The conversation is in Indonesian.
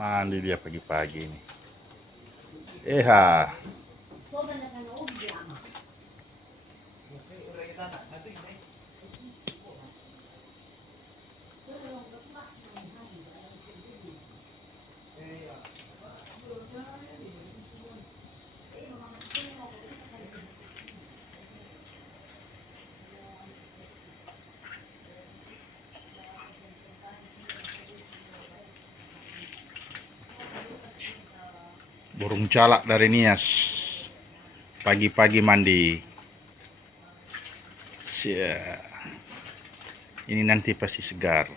Mandi dia pagi-pagi nih. Ha. Burung calak dari Nias. Pagi-pagi mandi. Ini nanti pasti segar.